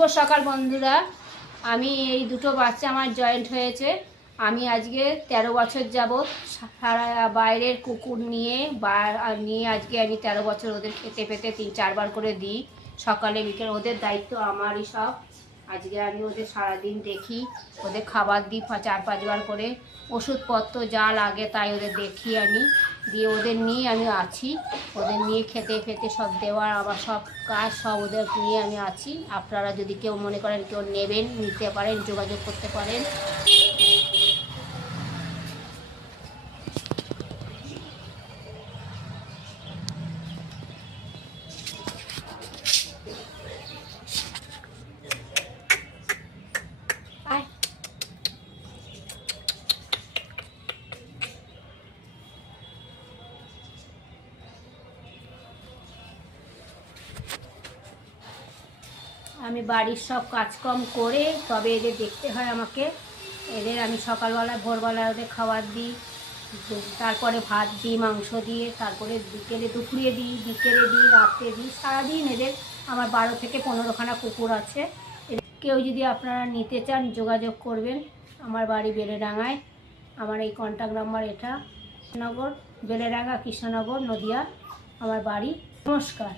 শুভ সকাল বন্ধুরা। আমি এই দুটো বাচ্চা আমার জয়েন্ট হয়েছে। আমি আজকে 13 বছর যাবৎ সারা বাইরের কুকুর নিয়ে আজকে আমি 13 বছর ওদের খেতে পেতে 3-4 বার করে দিই, সকালে বিকেল। ওদের দায়িত্ব আমারই সব। আজকে আমি ওদের সারাদিন দেখি, ওদের খাবার দিই 4-5 বার করে, ওষুধপত্র যা লাগে তাই ওদের দেখি আমি, দিয়ে ওদের নিয়ে আমি আছি। ওদের নিয়ে খেতে ফেতে সব দেওয়ার আমার সব কাজ সব ওদের নিয়ে আমি আছি। আপনারা যদি কেউ মনে করেন কেউ নেবেন, নিতে পারেন, যোগাযোগ করতে পারেন। আমি বাড়ির সব কাজকর্ম করে তবে এদের দেখতে হয় আমাকে। এদের আমি সকালবেলা ভোরবেলা ওদের খাবার দিই, তারপরে ভাত দিই মাংস দিয়ে, তারপরে বিকেলে দুপুরে দিই, বিকেলে দিই, রাত্রে দিই, সারাদিন এদের। আমার 12 থেকে 15খানা কুকুর আছে। কেউ যদি আপনারা নিতে চান যোগাযোগ করবেন। আমার বাড়ি বেলেডাঙ্গায়। আমার এই কন্ট্যাক্ট নাম্বার এটা। নগর বেলেডাঙ্গা, কৃষ্ণনগর, নদিয়া আমার বাড়ি। নমস্কার।